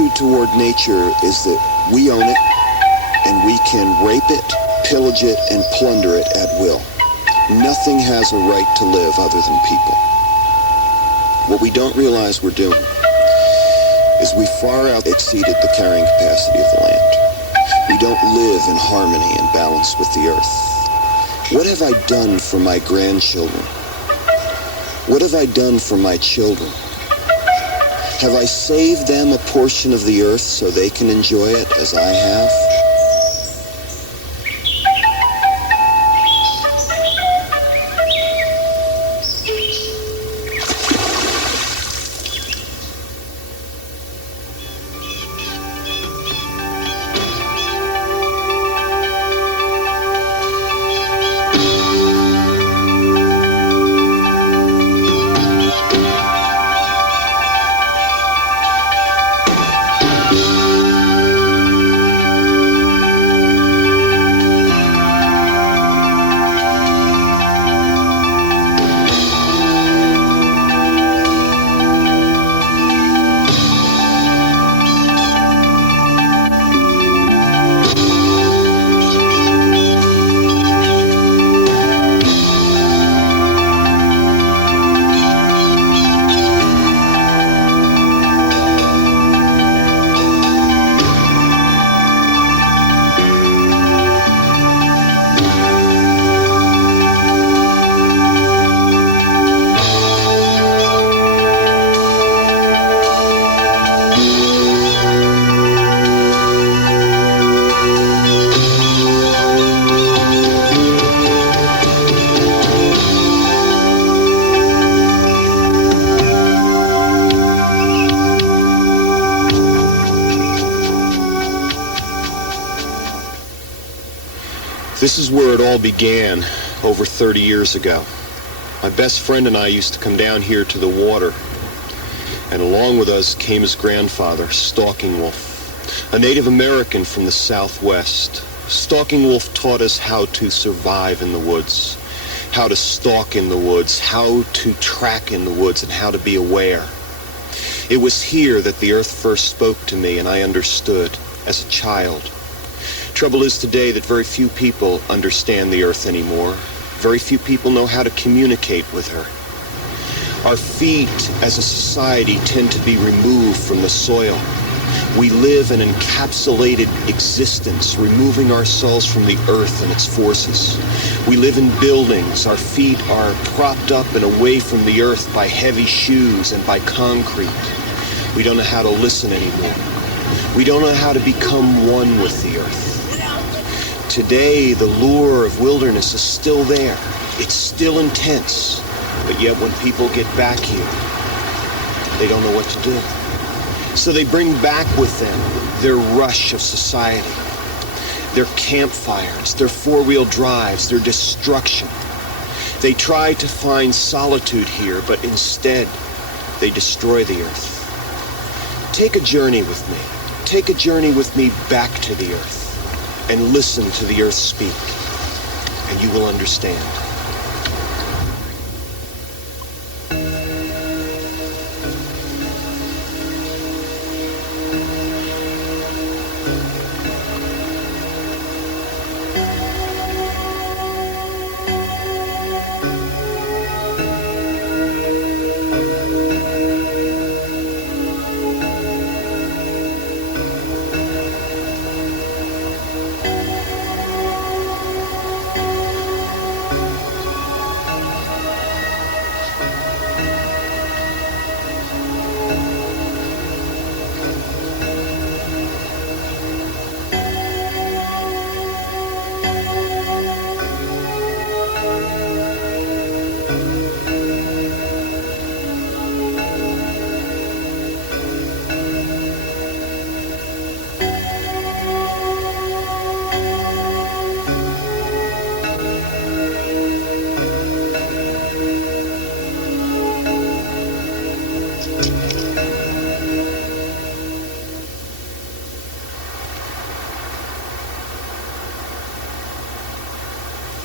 attitude toward nature is that we own it, and we can rape it, pillage it, and plunder it at will. Nothing has a right to live other than people. What we don't realize we're doing is we far out exceeded the carrying capacity of the land. We don't live in harmony and balance with the earth. What have I done for my grandchildren? What have I done for my children? Have I saved them a portion of the earth so they can enjoy it as I have? This is where it all began over 30 years ago. My best friend and I used to come down here to the water, and along with us came his grandfather, Stalking Wolf, a Native American from the Southwest. Stalking Wolf taught us how to survive in the woods, how to stalk in the woods, how to track in the woods, and how to be aware. It was here that the earth first spoke to me, and I understood as a child. Trouble is today that very few people understand the earth anymore. Very few people know how to communicate with her. Our feet as a society tend to be removed from the soil. We live an encapsulated existence, removing ourselves from the earth and its forces. We live in buildings. Our feet are propped up and away from the earth by heavy shoes and by concrete. We don't know how to listen anymore. We don't know how to become one with the earth. Today, the lure of wilderness is still there. It's still intense. But yet when people get back here, they don't know what to do. So they bring back with them their rush of society, their campfires, their four-wheel drives, their destruction. They try to find solitude here, but instead, they destroy the earth. Take a journey with me. Take a journey with me back to the earth and listen to the earth speak, and you will understand.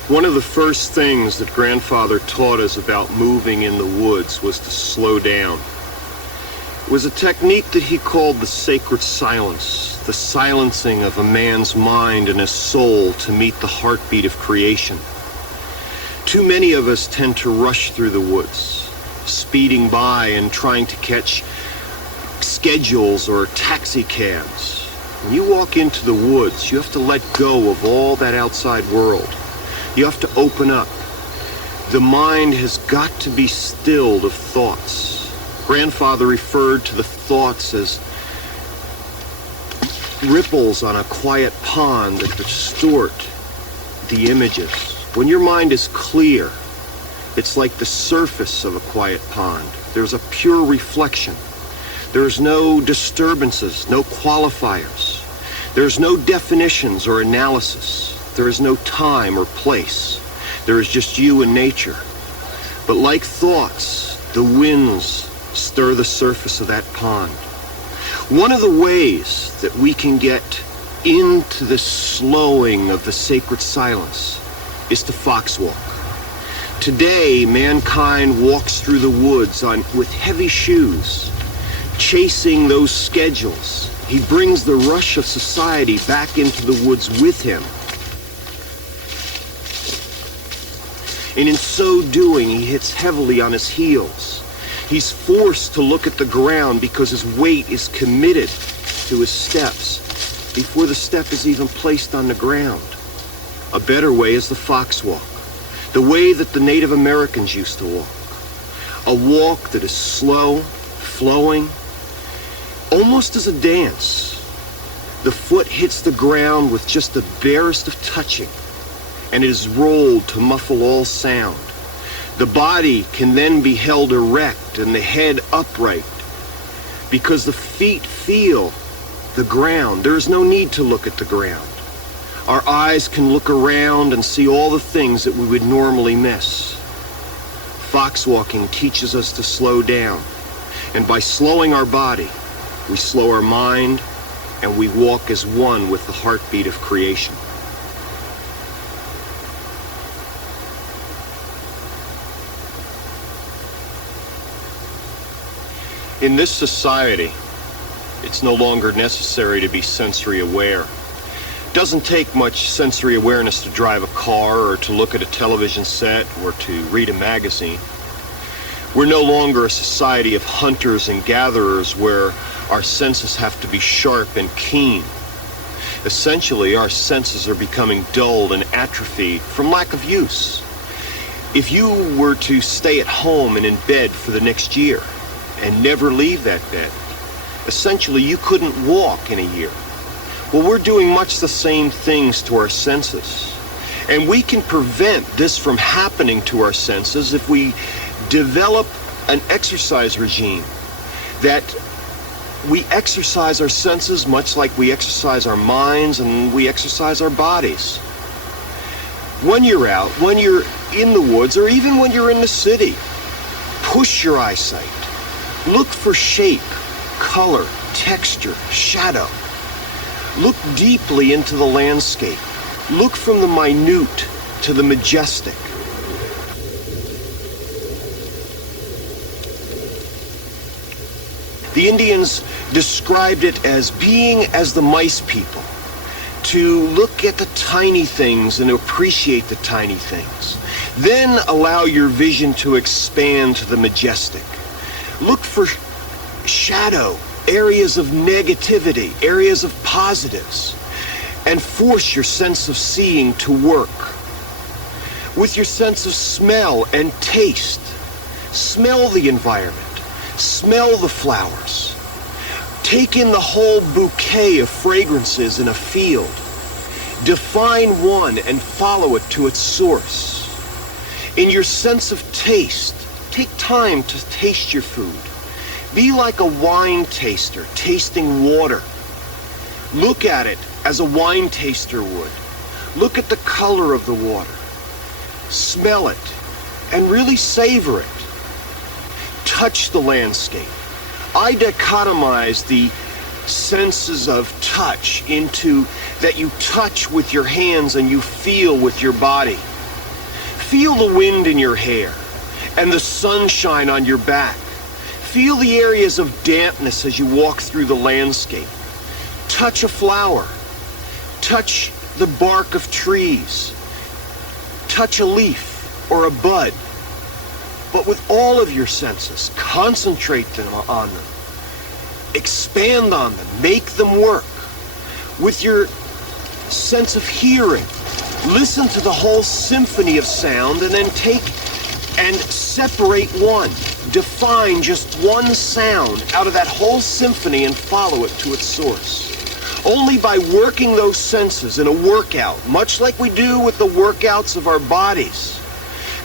One of the first things that Grandfather taught us about moving in the woods was to slow down. was a technique that he called the sacred silence, the silencing of a man's mind and his soul to meet the heartbeat of creation. Too many of us tend to rush through the woods, speeding by and trying to catch schedules or taxi cabs. When you walk into the woods, you have to let go of all that outside world. You have to open up. The mind has got to be stilled of thoughts. Grandfather referred to the thoughts as ripples on a quiet pond that distort the images. When your mind is clear, it's like the surface of a quiet pond. There's a pure reflection. There's no disturbances, no qualifiers. There's no definitions or analysis. There is no time or place. There is just you and nature. But like thoughts, the winds stir the surface of that pond. One of the ways that we can get into the slowing of the sacred silence is to foxwalk. Today, mankind walks through the woods with heavy shoes, chasing those schedules. He brings the rush of society back into the woods with him. And in so doing, he hits heavily on his heels. He's forced to look at the ground because his weight is committed to his steps before the step is even placed on the ground. A better way is the foxwalk, the way that the Native Americans used to walk. A walk that is slow, flowing, almost as a dance. The foot hits the ground with just the barest of touching, and it is rolled to muffle all sound. The body can then be held erect and the head upright because the feet feel the ground. There is no need to look at the ground. Our eyes can look around and see all the things that we would normally miss. Foxwalking teaches us to slow down, and by slowing our body, we slow our mind and we walk as one with the heartbeat of creation. In this society, it's no longer necessary to be sensory aware. It doesn't take much sensory awareness to drive a car or to look at a television set or to read a magazine. We're no longer a society of hunters and gatherers where our senses have to be sharp and keen. Essentially, our senses are becoming dulled and atrophied from lack of use. If you were to stay at home and in bed for the next year, and never leave that bed, essentially you couldn't walk in a year. Well, we're doing much the same things to our senses. And we can prevent this from happening to our senses if we develop an exercise regime that we exercise our senses much like we exercise our minds and we exercise our bodies. When you're out, when you're in the woods, or even when you're in the city, push your eyesight. Look for shape, color, texture, shadow. Look deeply into the landscape. Look from the minute to the majestic. The Indians described it as being as the mice people, to look at the tiny things and appreciate the tiny things. Then allow your vision to expand to the majestic. Look for shadow, areas of negativity, areas of positives, and force your sense of seeing to work. With your sense of smell and taste, smell the environment, smell the flowers. Take in the whole bouquet of fragrances in a field. Define one and follow it to its source. In your sense of taste, take time to taste your food. Be like a wine taster, tasting water. Look at it as a wine taster would. Look at the color of the water. Smell it and really savor it. Touch the landscape. I dichotomize the senses of touch into that you touch with your hands and you feel with your body. Feel the wind in your hair and the sunshine on your back. Feel the areas of dampness as you walk through the landscape. Touch a flower. Touch the bark of trees. Touch a leaf or a bud. But with all of your senses, concentrate on them. Expand on them. Make them work. With your sense of hearing, listen to the whole symphony of sound and then take and separate one. Define just one sound out of that whole symphony and follow it to its source. Only by working those senses in a workout, much like we do with the workouts of our bodies,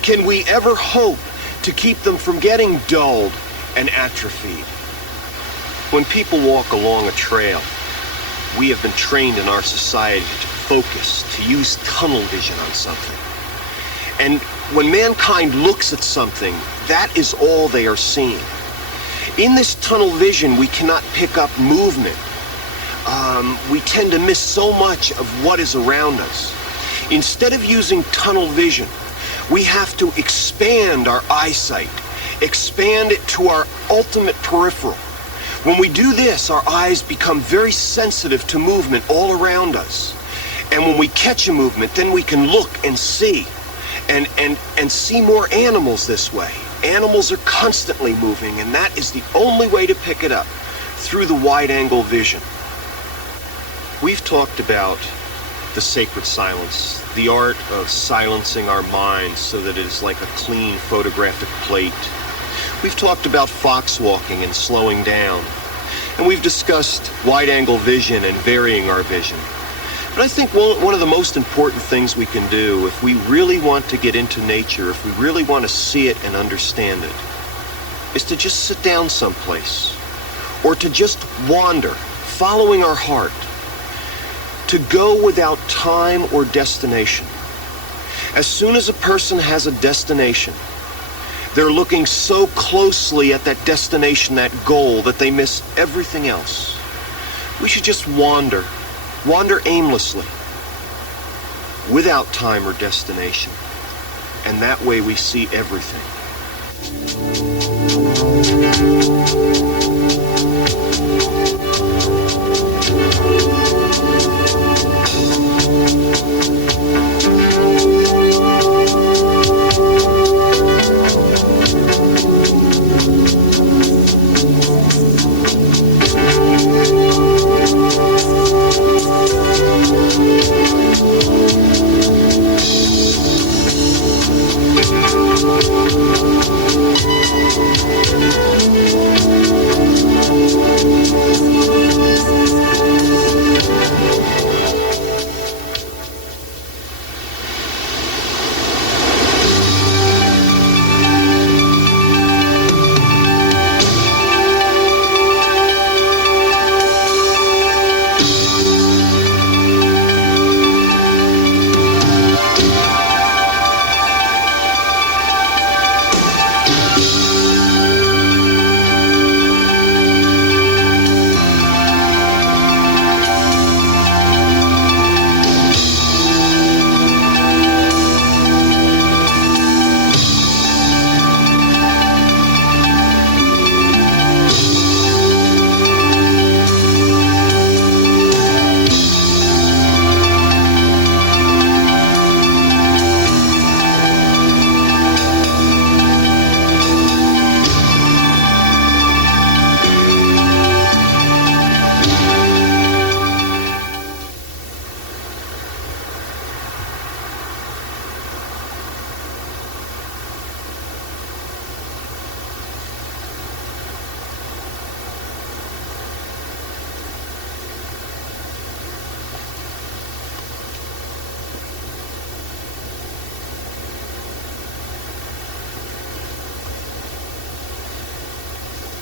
can we ever hope to keep them from getting dulled and atrophied. When people walk along a trail, we have been trained in our society to focus, to use tunnel vision on something. And when mankind looks at something, that is all they are seeing. In this tunnel vision, we cannot pick up movement. We tend to miss so much of what is around us. Instead of using tunnel vision, we have to expand our eyesight, expand it to our ultimate peripheral. When we do this, our eyes become very sensitive to movement all around us. And when we catch a movement, then we can look and see, and see more animals this way. Animals are constantly moving, and that is the only way to pick it up, through the wide-angle vision. We've talked about the sacred silence, the art of silencing our minds so that it is like a clean photographic plate. We've talked about fox walking and slowing down. And we've discussed wide-angle vision and varying our vision. But I think one of the most important things we can do if we really want to get into nature, if we really want to see it and understand it, is to just sit down someplace, or to just wander, following our heart, to go without time or destination. As soon as a person has a destination, they're looking so closely at that destination, that goal, that they miss everything else. We should just wander aimlessly, without time or destination. And that way we see everything.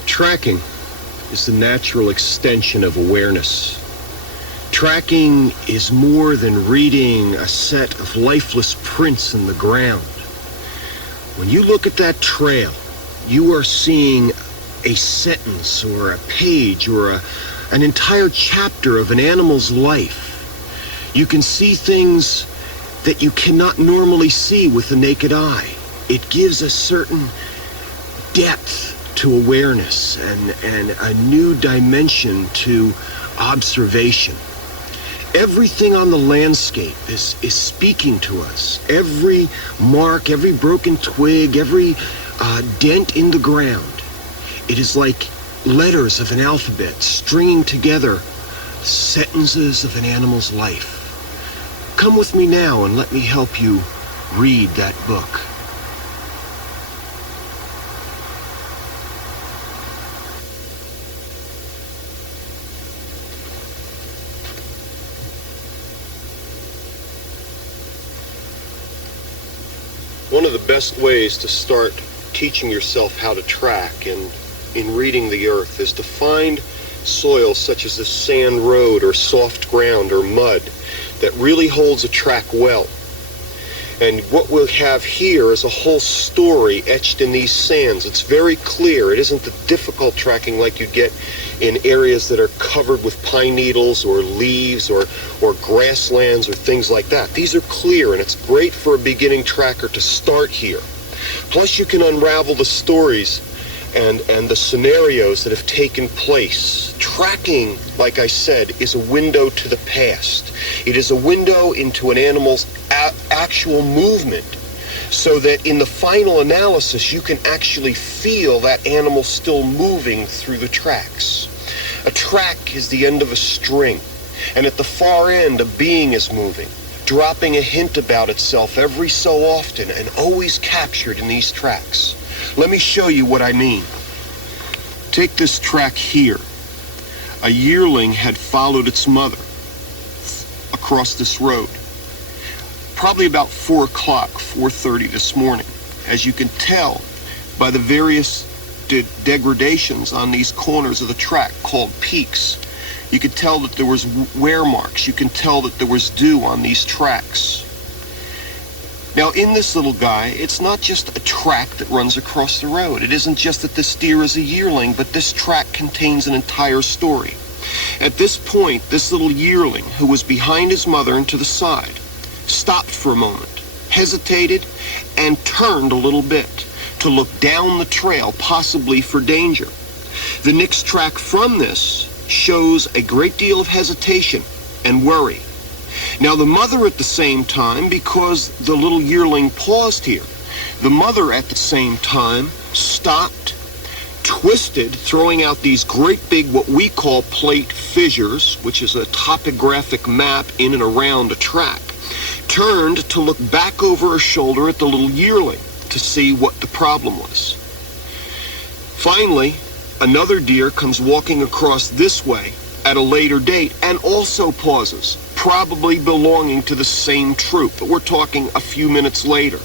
Tracking is the natural extension of awareness. Tracking is more than reading a set of lifeless prints in the ground. When you look at that trail, you are seeing a sentence or a page or an entire chapter of an animal's life. You can see things that you cannot normally see with the naked eye. It gives a certain depth to awareness and a new dimension to observation. Everything on the landscape is speaking to us. Every mark, every broken twig, every dent in the ground. It is like letters of an alphabet stringing together sentences of an animal's life. Come with me now and let me help you read that book. One of the best ways to start teaching yourself how to track and in reading the earth is to find soil such as this sand road or soft ground or mud that really holds a track well. And what we'll have here is a whole story etched in these sands. It's very clear. It isn't the difficult tracking like you get in areas that are covered with pine needles or leaves or grasslands or things like that. These are clear, and it's great for a beginning tracker to start here. Plus you can unravel the stories and the scenarios that have taken place. Tracking, like I said, is a window to the past. It is a window into an animal's actual movement, so that in the final analysis you can actually feel that animal still moving through the tracks. A track is the end of a string, and at the far end a being is moving, dropping a hint about itself every so often and always captured in these tracks. Let me show you what I mean. Take this track here. A yearling had followed its mother across this road. Probably about 4 o'clock, 4:30 this morning. As you can tell by the various degradations on these corners of the track called peaks. You can tell that there was wear marks. You can tell that there was dew on these tracks. Now in this little guy, it's not just a track that runs across the road. It isn't just that this deer is a yearling, but this track contains an entire story. At this point, this little yearling, who was behind his mother and to the side, stopped for a moment, hesitated, and turned a little bit to look down the trail, possibly for danger. The next track from this shows a great deal of hesitation and worry. Now the mother at the same time, because the little yearling paused here, the mother at the same time stopped, twisted, throwing out these great big, what we call plate fissures, which is a topographic map in and around a track, turned to look back over her shoulder at the little yearling to see what the problem was. Finally, another deer comes walking across this way at a later date and also pauses, probably belonging to the same troop, but we're talking a few minutes later.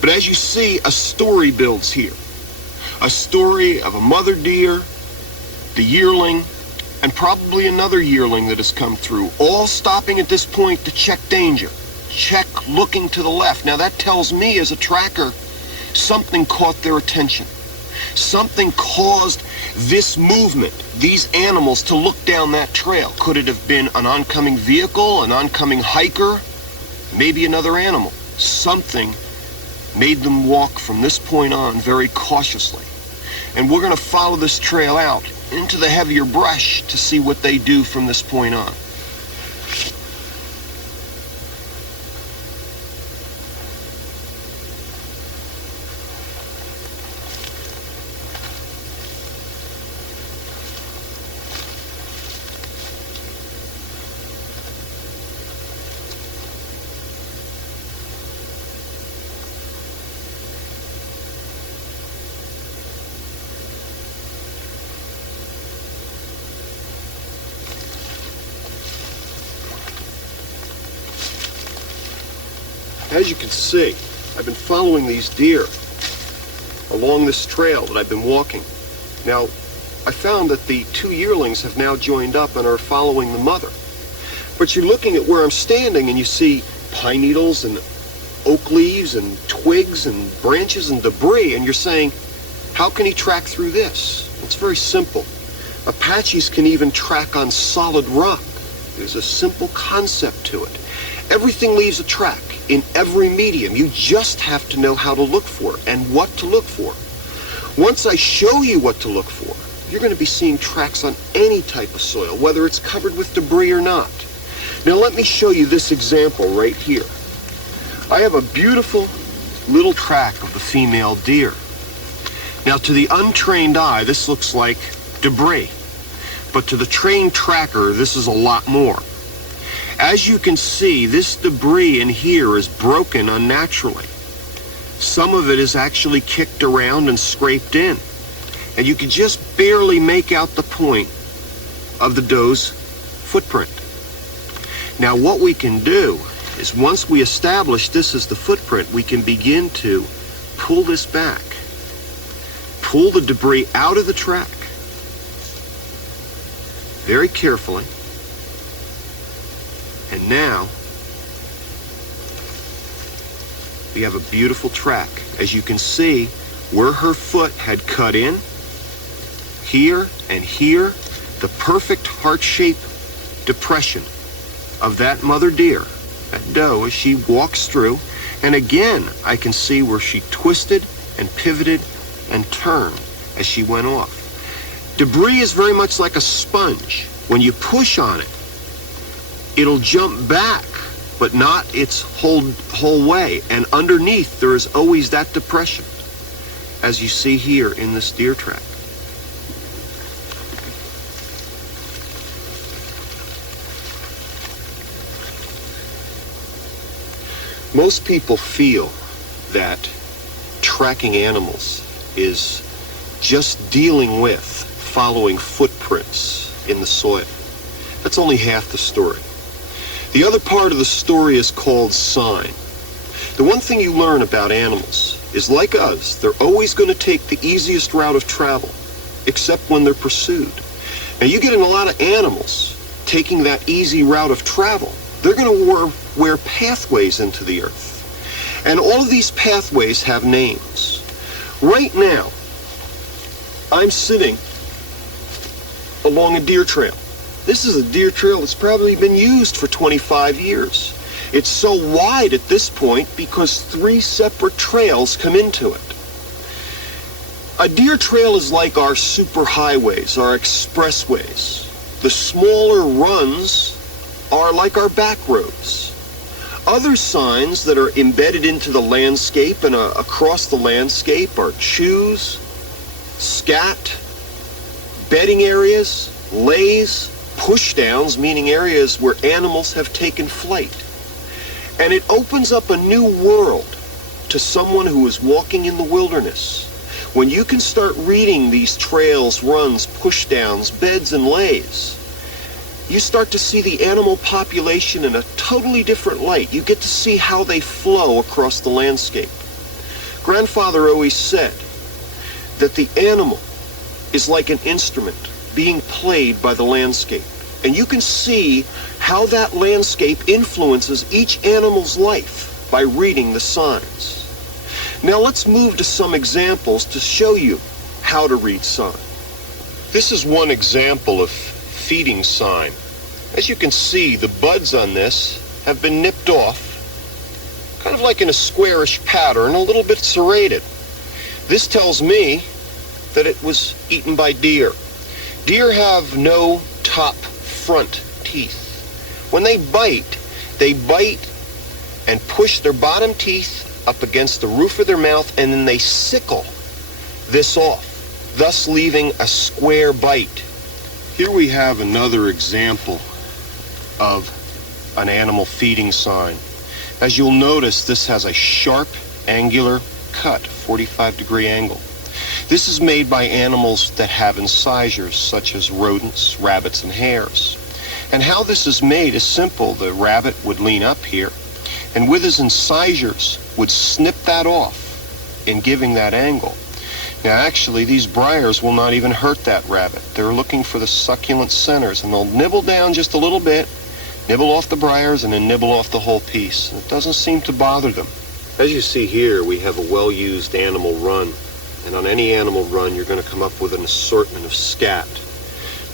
But as you see, a story builds here. A story of a mother deer, the yearling, and probably another yearling that has come through, all stopping at this point to check danger, check looking to the left. Now that tells me as a tracker, something caught their attention. Something caused this movement, these animals, to look down that trail. Could it have been an oncoming vehicle, an oncoming hiker, maybe another animal? Something made them walk from this point on very cautiously. And we're going to follow this trail out into the heavier brush to see what they do from this point on. As you can see, I've been following these deer along this trail that I've been walking. Now, I found that the two yearlings have now joined up and are following the mother. But you're looking at where I'm standing and you see pine needles and oak leaves and twigs and branches and debris, and you're saying, how can he track through this? It's very simple. Apaches can even track on solid rock. There's a simple concept to it. Everything leaves a track in every medium. You just have to know how to look for it and what to look for. Once I show you what to look for, you're going to be seeing tracks on any type of soil, whether it's covered with debris or not. Now let me show you this example right here. I have a beautiful little track of the female deer. Now to the untrained eye, this looks like debris, but to the trained tracker, this is a lot more. As you can see, this debris in here is broken unnaturally. Some of it is actually kicked around and scraped in, and you can just barely make out the point of the doe's footprint. Now what we can do is, once we establish this as the footprint, we can begin to pull this back, pull the debris out of the track very carefully, and now we have a beautiful track. As you can see, where her foot had cut in, here and here, the perfect heart-shaped depression of that mother deer, that doe, as she walks through. And again, I can see where she twisted and pivoted and turned as she went off. Debris is very much like a sponge. When you push on it, it'll jump back, but not its whole way. And underneath, there is always that depression, as you see here in this deer track. Most people feel that tracking animals is just dealing with following footprints in the soil. That's only half the story. The other part of the story is called sign. The one thing you learn about animals is, like us, they're always going to take the easiest route of travel, except when they're pursued. Now you get in a lot of animals taking that easy route of travel. They're going to wear pathways into the earth. And all of these pathways have names. Right now, I'm sitting along a deer trail. This is a deer trail that's probably been used for 25 years. It's so wide at this point because 3 separate trails come into it. A deer trail is like our superhighways, our expressways. The smaller runs are like our back roads. Other signs that are embedded into the landscape and across the landscape are chews, scat, bedding areas, lays, pushdowns, meaning areas where animals have taken flight. And it opens up a new world to someone who is walking in the wilderness. When you can start reading these trails, runs, pushdowns, beds, and lays, you start to see the animal population in a totally different light. You get to see how they flow across the landscape. Grandfather always said that the animal is like an instrument being played by the landscape. And you can see how that landscape influences each animal's life by reading the signs. Now let's move to some examples to show you how to read sign. This is one example of feeding sign. As you can see, the buds on this have been nipped off, kind of like in a squarish pattern, a little bit serrated. This tells me that it was eaten by deer. Deer have no top front teeth. When they bite and push their bottom teeth up against the roof of their mouth, and then they sickle this off, thus leaving a square bite. Here we have another example of an animal feeding sign. As you'll notice, this has a sharp, angular cut, 45-degree angle. This is made by animals that have incisors, such as rodents, rabbits, and hares. And how this is made is simple. The rabbit would lean up here, and with his incisors would snip that off in giving that angle. Now actually, these briars will not even hurt that rabbit. They're looking for the succulent centers, and they'll nibble down just a little bit, nibble off the briars, and then nibble off the whole piece. And it doesn't seem to bother them. As you see here, we have a well-used animal run. And on any animal run, you're going to come up with an assortment of scat.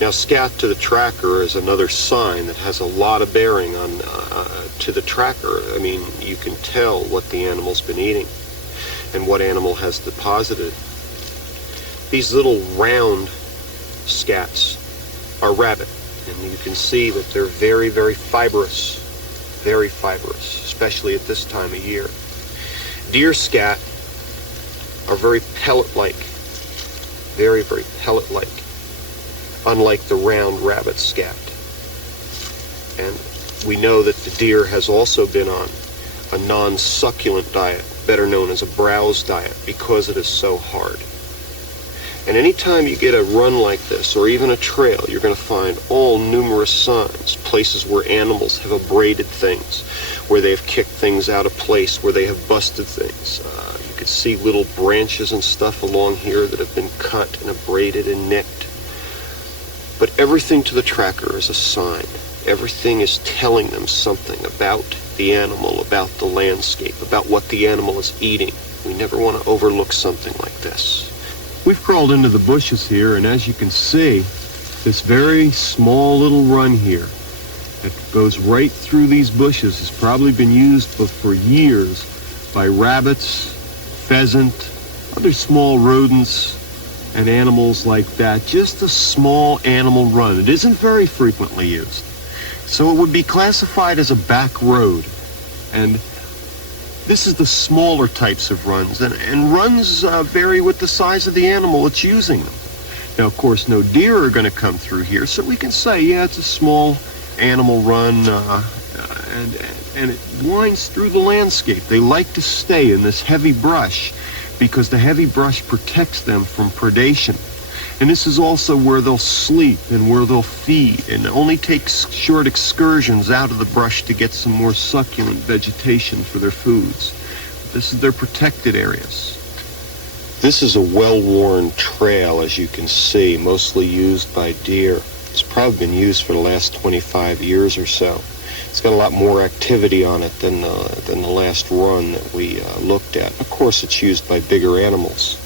Now, scat to the tracker is another sign that has a lot of bearing on to the tracker. I mean, you can tell what the animal's been eating and what animal has deposited. These little round scats are rabbit, and you can see that they're very, very fibrous, especially at this time of year. Deer scat are very pellet-like, very, very pellet-like, unlike the round rabbit scat. And we know that the deer has also been on a non-succulent diet, better known as a browse diet, because it is so hard. And anytime you get a run like this, or even a trail, you're going to find all numerous signs, places where animals have abraded things, where they have kicked things out of place, where they have busted things. You could see little branches and stuff along here that have been cut and abraded and nicked. But everything to the tracker is a sign. Everything is telling them something about the animal, about the landscape, about what the animal is eating. We never want to overlook something like this. We've crawled into the bushes here, and as you can see, this very small little run here that goes right through these bushes has probably been used for years by rabbits, pheasant, other small rodents, and animals like that. Just a small animal run. It isn't very frequently used. So it would be classified as a back road. And this is the smaller types of runs, and runs vary with the size of the animal that's using them. Now, of course, no deer are going to come through here, so we can say, yeah, it's a small animal run, and it winds through the landscape. They like to stay in this heavy brush because the heavy brush protects them from predation. And this is also where they'll sleep and where they'll feed, and only take short excursions out of the brush to get some more succulent vegetation for their foods. This is their protected areas. This is a well-worn trail, as you can see, mostly used by deer. It's probably been used for the last 25 years or so. It's got a lot more activity on it than the last run that we looked at. Of course, it's used by bigger animals.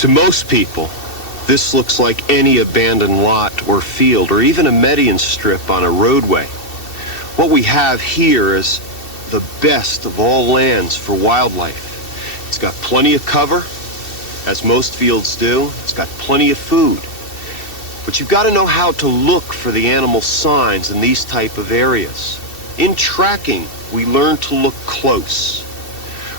To most people, this looks like any abandoned lot or field, or even a median strip on a roadway. What we have here is the best of all lands for wildlife. It's got plenty of cover, as most fields do. It's got plenty of food. But you've got to know how to look for the animal signs in these type of areas. In tracking, we learn to look close.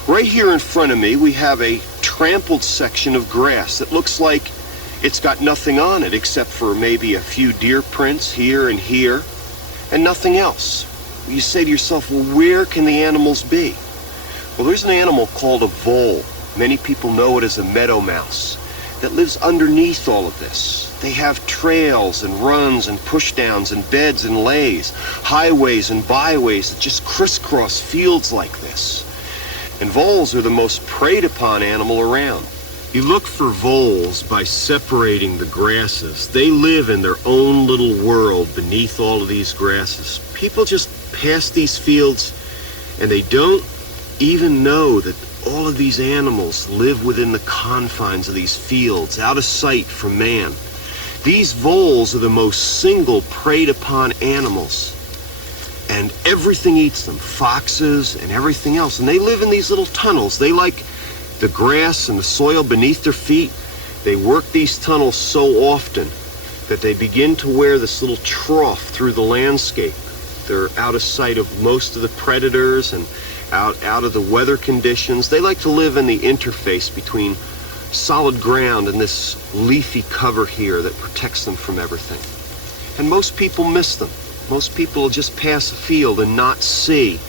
Right here in front of me, we have a trampled section of grass that looks like it's got nothing on it except for maybe a few deer prints here and here, and nothing else. You say to yourself, well, where can the animals be? Well, there's an animal called a vole. Many people know it as a meadow mouse that lives underneath all of this. They have trails and runs and pushdowns and beds and lays, highways and byways that just crisscross fields like this. And voles are the most preyed upon animal around. You look for voles by separating the grasses. They live in their own little world beneath all of these grasses. People just pass these fields and they don't even know that all of these animals live within the confines of these fields, out of sight from man. These voles are the most single preyed upon animals. And everything eats them, foxes and everything else. And they live in these little tunnels. They like the grass and the soil beneath their feet. They work these tunnels so often that they begin to wear this little trough through the landscape. They're out of sight of most of the predators, and out of the weather conditions. They like to live in the interface between solid ground and this leafy cover here that protects them from everything. And most people miss them. Most people will just pass a field and not see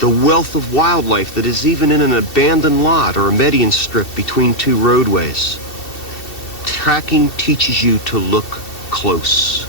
the wealth of wildlife that is even in an abandoned lot or a median strip between two roadways. Tracking teaches you to look close.